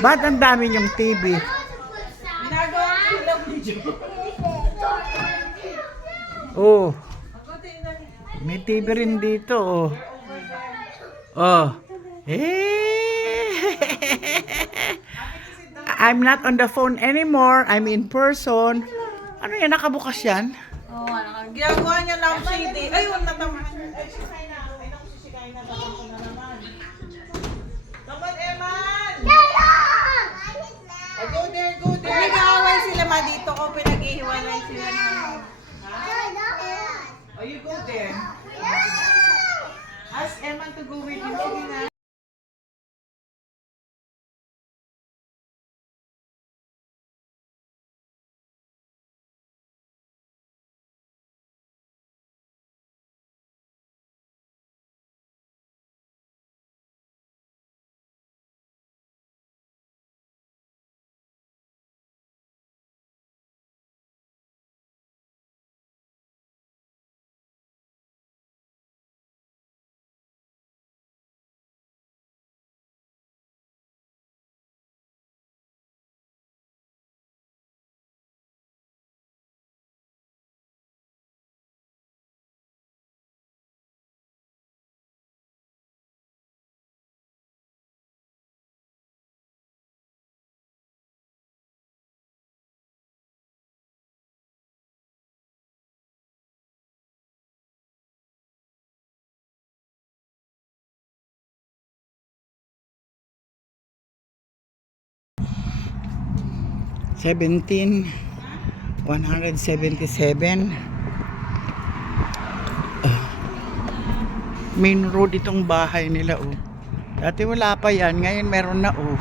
Ba't ang dami yung TV? Ginagawa ko lang video. Oh. May TV rin dito, oh. Oh. I'm not on the phone anymore. I'm in person. Ano yan? Nakabukas yan? Oo, ginagawa niya lang CD. Ay, wala tamahan. Ay, sisay na. Ay, naku, sisikain na. Tapos ko na naman. Dapat, Eman! Oh, go there, go there. Nag-aaway sila ma dito ko. Pinag-ihiwalay sila na. Oh, you go there. Ask Eman to go with you. Sige na. $17,177. Main road itong bahay nila, oh. Dati wala pa yan, ngayon meron na, oh.